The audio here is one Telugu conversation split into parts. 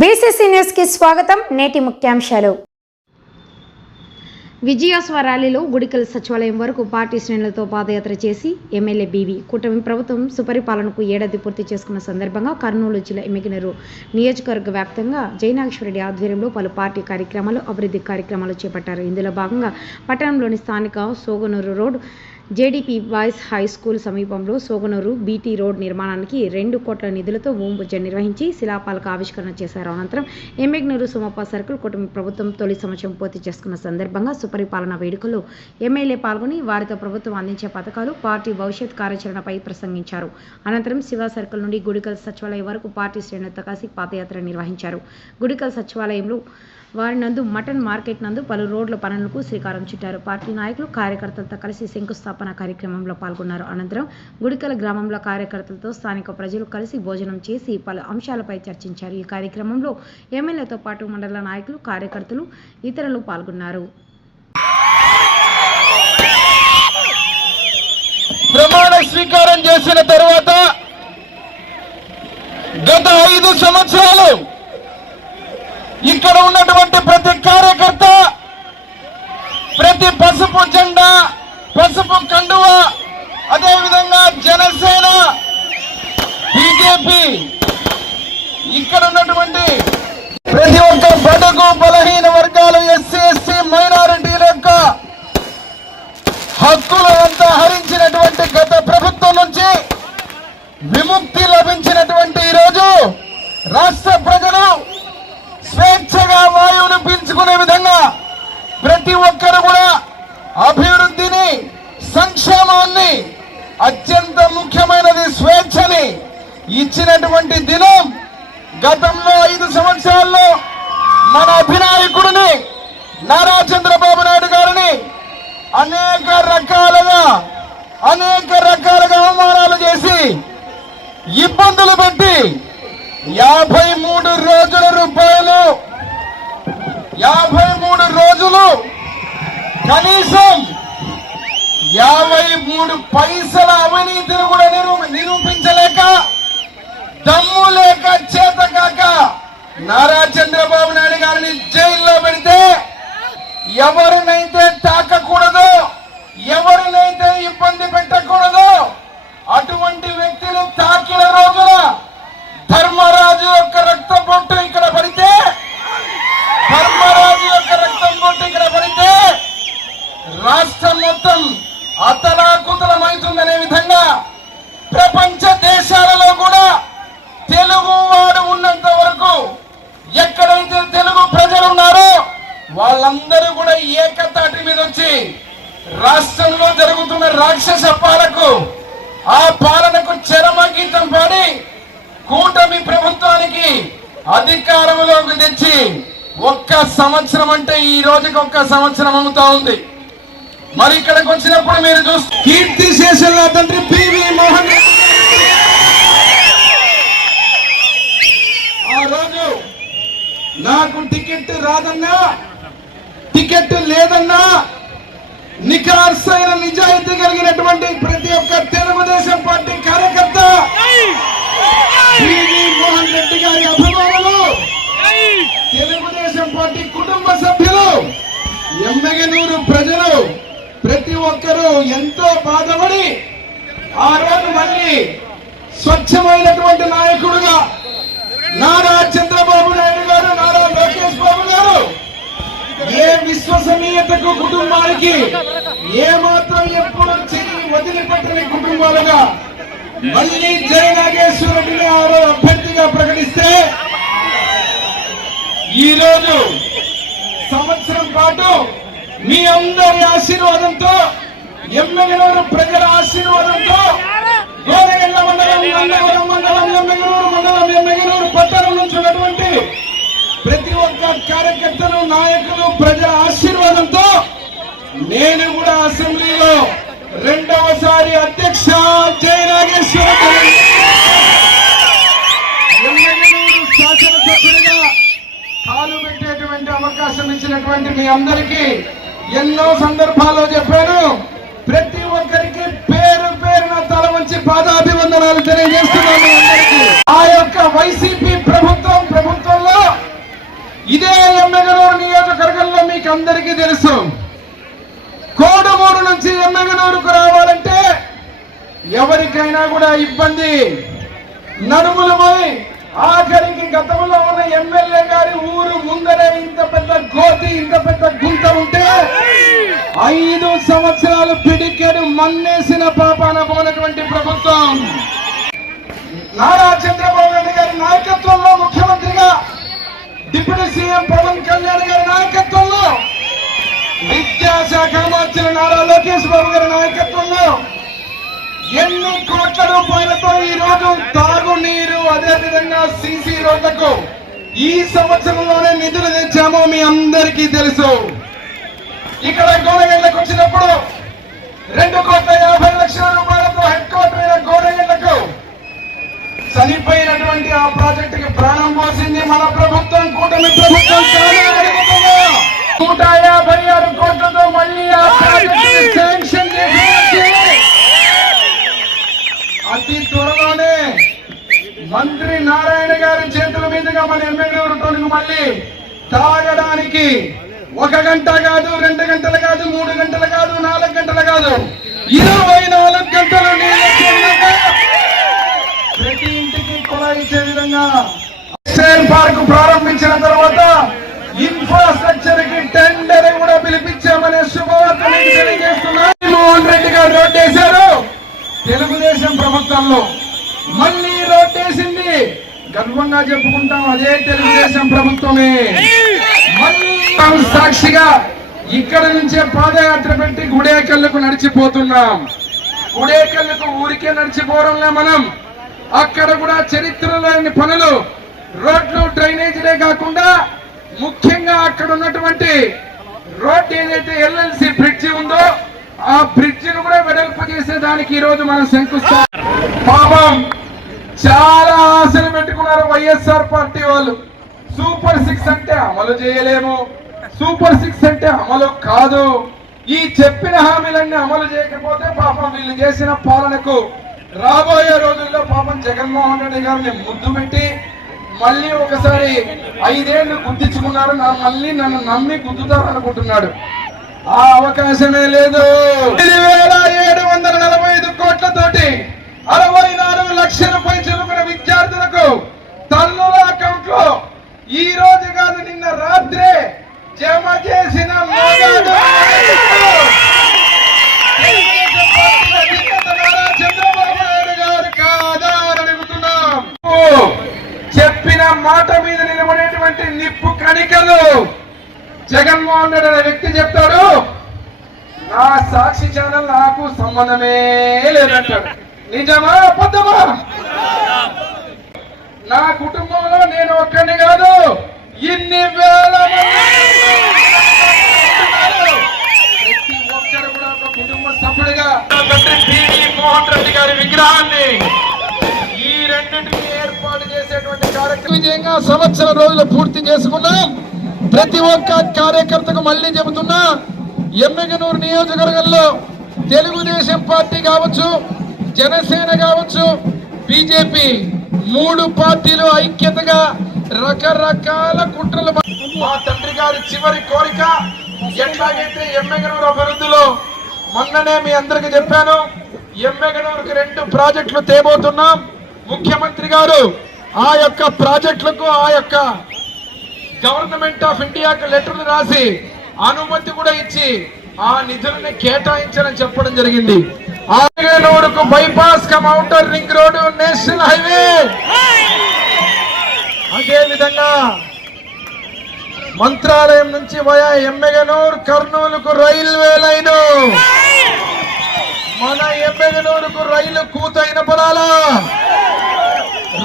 బీసీసీ న్యూస్కి స్వాగతం. నేటి ముఖ్యాంశాలు. విజయోత్సవ ర్యాలీలో గుడికల్ సచివాలయం వరకు పార్టీ శ్రేణులతో పాదయాత్ర చేసి ఎమ్మెల్యే బీవీ. కూటమి ప్రభుత్వం సుపరిపాలనకు ఏడాది పూర్తి చేసుకున్న సందర్భంగా కర్నూలు జిల్లా ఎమ్మిగినరు నియోజకవర్గ వ్యాప్తంగా జయనాగేశ్వరరెడ్డి ఆధ్వర్యంలో పలు పార్టీ కార్యక్రమాలు అభివృద్ధి కార్యక్రమాలు చేపట్టారు. ఇందులో భాగంగా పట్టణంలోని స్థానిక Soganur road JDP boys high school సమీపంలో సోగనూరు బీటీ రోడ్ నిర్మాణానికి రెండు కోట్ల నిధులతో భూమి పూజ నిర్వహించి శిలాపాలక ఆవిష్కరణ చేశారు. అనంతరం ఎమ్మెగ్నూరు సోమప్ప సర్కిల్ కుటుంబ ప్రభుత్వం తొలి సంవత్సరం పూర్తి చేసుకున్న సందర్భంగా సుపరిపాలన వేడుకలో ఎమ్మెల్యే పాల్గొని వారితో ప్రభుత్వం అందించే పథకాలు పార్టీ భవిష్యత్ కార్యాచరణపై ప్రసంగించారు. అనంతరం శివ సర్కిల్ నుండి గుడికల్ సచివాలయం వరకు పార్టీ శ్రేణులతో కలిసి పాదయాత్ర నిర్వహించారు. గుడికల్ సచివాలయంలో వారి నందు మటన్ మార్కెట్ నందు పలు రోడ్ల పనులకు శ్రీకారం చుట్టారు. పార్టీ నాయకులు కార్యకర్తలతో కలిసి శంకుస్థాపన కార్యక్రమంలో పాల్గొన్నారు. అనంతరం గుడికల గ్రామంలో కార్యకర్తలతో స్థానిక ప్రజలు కలిసి భోజనం చేసి పలు అంశాలపై చర్చించారు. ఈ కార్యక్రమంలో ఎమ్మెల్యేతో పాటు మండల నాయకులు కార్యకర్తలు ఇతరులు పాల్గొన్నారు. ప్రమాణ స్వీకారం చేసిన తర్వాత గత ఐదు సంవత్సరాలు ఉన్నటువంటి ప్రతి కార్యకర్త ప్రతి పసుపు జెండా పసుపు కండువ అదేవిధంగా జనసేన బీజేపీ ఇక్కడ ఉన్నటువంటి ప్రతి ఒక్క బడుగు బలహీన వర్గాలు ఎస్సీ ఎస్సీ మైనారిటీల యొక్క హక్కులంతా హరించినటువంటి గత ప్రభుత్వం నుంచి విముక్తి లభించినటువంటి ఈరోజు రాష్ట్ర ప్రజలు తీసుకునే విధంగా ప్రతి ఒక్కరు కూడా అభివృద్ధిని సంక్షేమాన్ని అత్యంత ముఖ్యమైనది స్వేచ్ఛని ఇచ్చినటువంటి దినం గతంలో ఐదు సంవత్సరాల్లో మన అభినాయకుడిని నారా చంద్రబాబు నాయుడు గారిని అనేక రకాలుగా అనేక రకాలుగా అవమానాలు చేసి ఇబ్బందులు పెట్టి యాభై మూడు రోజుల రూపాయలు యాభై మూడు రోజులు కనీసం యాభై మూడు పైసల అవినీతిని కూడా నిరూ- నిరూపించలేక దమ్ము లేక చేత కాక నారా చంద్రబాబు నాయుడు గారిని జైల్లో పెడితే ఎవరినైతే తాకకూడదో ఎవరినైతే ఇబ్బంది పెట్టకూడదో అటువంటి వ్యక్తులు తా రోజున ధర్మరాజు యొక్క రక్తం పొట్టు ఇక్కడ పడితే ధర్మరాజు యొక్క రక్తం పొట్టు ఇక్కడ పడితే రాష్ట్రం మొత్తం అతలాకుతలమవుతుందనే విధంగా ప్రపంచ దేశాలలో కూడా తెలుగు వాడు ఉన్నంత వరకు ఎక్కడైతే తెలుగు ప్రజలు ఉన్నారో వాళ్ళందరూ కూడా ఏకతాటి మీద వచ్చి రాష్ట్రంలో జరుగుతున్న రాక్షస పాలకు ఆ పాలనకు చరమగీతం పాడి కూటమి ప్రభుత్వానికి అధికారంలోకి తెచ్చి ఒక్క సంవత్సరం అంటే ఈ రోజుకి ఒక్క సంవత్సరం అవుతా ఉంది. మరి ఇక్కడికి వచ్చినప్పుడు మీరు చూస్తే కీర్తి శేషంలో తండ్రి పివి మోహన్ రెడ్డి. ఆ రోజు నాకు టికెట్ రాదన్నా టికెట్ లేదన్నా నికార్సైన నిజాయితీ కలిగినటువంటి ప్రతి ఒక్క తెలుగుదేశం పార్టీ కార్యకర్త పివి మోహన్ రెడ్డి గారి అభిమానులు. ఒక్కరూ ఎంతో బాధపడి ఆ రోజు మళ్ళీ స్వచ్ఛమైనటువంటి నాయకుడుగా నారా చంద్రబాబు నాయుడు గారు నారా లోకేష్ బాబు గారు ఏ విశ్వసనీయతకు కుటుంబానికి ఏ మాత్రం ఎప్పుడు చెయ్యి వదిలిపెట్టని కుటుంబాలుగా మళ్ళీ జయ నాగేశ్వరరెడ్డిని ఆ అభ్యర్థిగా ప్రకటిస్తే ఈ రోజు సంవత్సరం పాటు మీ అందరి ఆశీర్వాదంతో ఎమ్మెల్యేలు ప్రజల ఆశీర్వాదంతో గోదగల్ల మండలం నందవరం మండలం ఎమ్మెగనూరు మండలం ఎమ్మెగనూరు పట్టణం నుంచి ఉన్నటువంటి ప్రతి ఒక్క కార్యకర్తలు నాయకులు ప్రజల ఆశీర్వాదంతో నేను కూడా అసెంబ్లీలో రెండవసారి అధ్యక్ష జయ నాగేశ్వర ఎమ్మెల్యేలు శాసనసభ్యుడిగా కాలు పెట్టేటువంటి అవకాశం ఇచ్చినటువంటి మీ అందరికీ ఎన్నో సందర్భాల్లో చెప్పాను. ప్రతి ఒక్కరికి పేరు పేరున తల వంచి పాదాభివందనాలు తెలియజేస్తున్నాను ఆ యొక్క వైసీపీ ప్రభుత్వం ప్రభుత్వంలో ఇదే ఎమ్మెగనూరు నియోజకవర్గంలో మీకు అందరికీ తెలుసు. కోడమూరు నుంచి ఎమ్మెగనూరుకు రావాలంటే ఎవరికైనా కూడా ఇబ్బంది. నడుములమై ఆఖరికి గతంలో ఉన్న ఎమ్మెల్యే గారి ఊరు ముందరే ఇంత పెద్ద గోతి ఇంత పెద్ద గుంత ఉంటే ఐదు సంవత్సరాలు పిడికెడు మన్నేసిన పాపాన పోనటువంటి ప్రభుత్వం. నారా చంద్రబాబు నాయుడు గారి నాయకత్వంలో ముఖ్యమంత్రిగా డిప్యూటీ సీఎం పవన్ కళ్యాణ్ గారి నాయకత్వంలో విద్యాశాఖ మంత్రి నారా లోకేష్ బాబు గారి ఎన్ని కోట్ల రూపాయలతో ఈ రోజు తాగునీరు అదే విధంగా సీసీ రోడ్లకు ఈ సంవత్సరంలోనే నిధులు తెచ్చామో మీ అందరికీ తెలుసు. ఇక్కడ గోడగండ్లకు వచ్చినప్పుడు రెండు కోట్ల యాభై లక్షల రూపాయలు మళ్ళీ తాగడానికి ఒక గంట కాదు రెండు గంటలు కాదు మూడు గంటలు కాదు నాలుగు గంటలు కాదు. ఇరవై నాలుగు గంటలు ప్రతి ఇంటికి కుళాయి ఇచ్చే విధంగా పార్క్ ప్రారంభించిన తర్వాత ఇన్ఫ్రాస్ట్రక్చర్కి టెండర్ కూడా పిలిపించామనే శుభవార్త తెలియజేస్తున్నా. మోహన్ రెడ్డి గారు రోడ్డు వేశారు. తెలుగుదేశం ప్రభుత్వంలో గర్వంగా చెప్పుకుంటాం అదే తెలుగుదేశం ప్రభుత్వమే. మళ్ళీ సాక్షిగా ఇక్కడ నుంచే పాదయాత్ర పెట్టి గుడేకల్లకు నడిచిపోతున్నాం. గుడేకల్లకు ఊరికే నడిచిపోవడంలే మనం. అక్కడ కూడా చరిత్రలోని పనులు రోడ్లు డ్రైనేజీలే కాకుండా ముఖ్యంగా అక్కడ ఉన్నటువంటి రోడ్ ఏదైతే ఎల్ఎల్సి బ్రిడ్జి ఉందో ఆ బ్రిడ్జిని కూడా వెడల్పు చేసే దానికి ఈ రోజు మనం శంకుస్థాపన. పాపం చాలా ఆశలు పెట్టుకున్నారు వైఎస్ఆర్ పార్టీ వాళ్ళు. సూపర్ సిక్స్ అంటే అమలు చేయలేము. సూపర్ సిక్స్ అంటే అమలు కాదు. ఈ చెప్పిన హామీలన్నీ అమలు చేయకపోతే పాపం వీళ్ళు చేసిన పాలనకు రాబోయే రోజుల్లో పాపం జగన్మోహన్ రెడ్డి గారిని ముద్దు పెట్టి మళ్ళీ ఒకసారి ఐదేళ్ళు గుర్తించుకున్నారు. నా మళ్ళీ నన్ను నమ్మి గుద్దుతారు అనుకుంటున్నాడు. ఆ అవకాశమే లేదు. వేల ఏడు వందల నలభై ఐదు కోట్లతోటి అరవై నాలుగు లక్షల జగన్మోహన్ రెడ్డి అనే వ్యక్తి చెప్తాడు నా సాక్షి ఛానల్ నాకు సంబంధమే లేదంటాడు. నిజమా అబద్ధమా? నా కుటుంబంలో నేను ఒక్కడిని కాదు ఇన్ని వేల. ప్రతి ఒక్కరు కూడా ఒక కుటుంబ సభ్యుడిగా. మోహన్ రెడ్డి గారి విగ్రహాన్ని ఈ రెండింటిని ఏర్పాటు చేసేటువంటి కార్యక్రమం విజయంగా సంవత్సర రోజులు పూర్తి చేసుకున్నాం. ప్రతి ఒక్క కార్యకర్తకు మళ్ళీ చెబుతున్నా ఎమ్మెగనూరు నియోజకవర్గంలో తెలుగుదేశం పార్టీ కావచ్చు జనసేన కావచ్చు బీజేపీ మూడు పార్టీలు ఐక్యతగా రకరకాల కుట్రలు మా తండ్రి గారి చివరి కోరిక ఎట్లాగైతే ఎమ్మెగనూరు అభివృద్ధిలో మొన్ననే మీ అందరికి చెప్పాను ఎమ్మెగనూరుకి రెండు ప్రాజెక్టులు తేబోతున్నాం. ముఖ్యమంత్రి గారు ఆ యొక్క ప్రాజెక్టులకు ఆ యొక్క గవర్నమెంట్ ఆఫ్ ఇండియాకి లెటర్లు రాసి అనుమతి కూడా ఇచ్చి ఆ నిధులని కేటాయించాలని చెప్పడం జరిగింది. ఆగేనూరుకు bypass cum outer ring road national highway. అదే విధంగా మంత్రాలయం నుంచి వయా ఎమ్మెగనూరు కర్నూలుకు రైల్వే లైను. మన ఎమ్మెగనూరుకు రైలు కూతైన పడాలా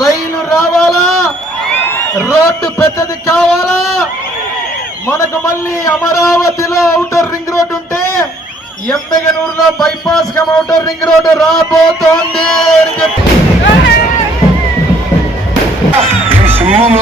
రైలు రావాలా? రోడ్డు పెద్దది కావాలా? మనకు మళ్ళీ అమరావతిలో అవుటర్ రింగ్ రోడ్ ఉంటే ఎంబెగనూరులో బైపాస్గా అవుటర్ రింగ్ రోడ్ రాబోతోంది అని చెప్పి. సింహం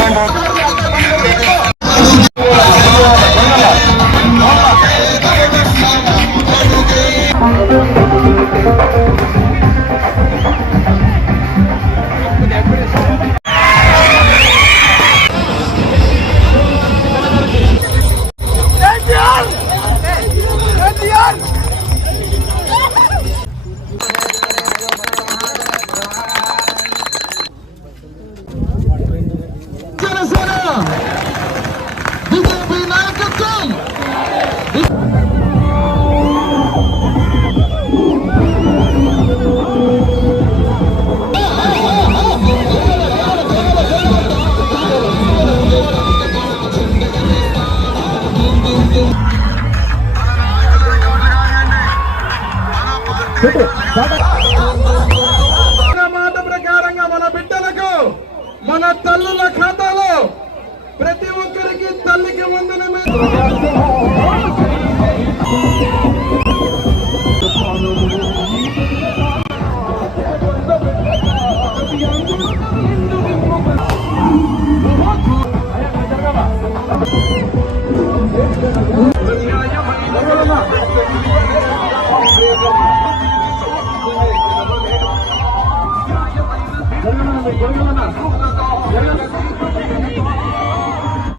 మాట ప్రకారంగా మన బిడ్డలకు మన తల్లుల ఖాతాలో ప్రతి ఒక్కరికి తల్లికి వందనమే. 얼마나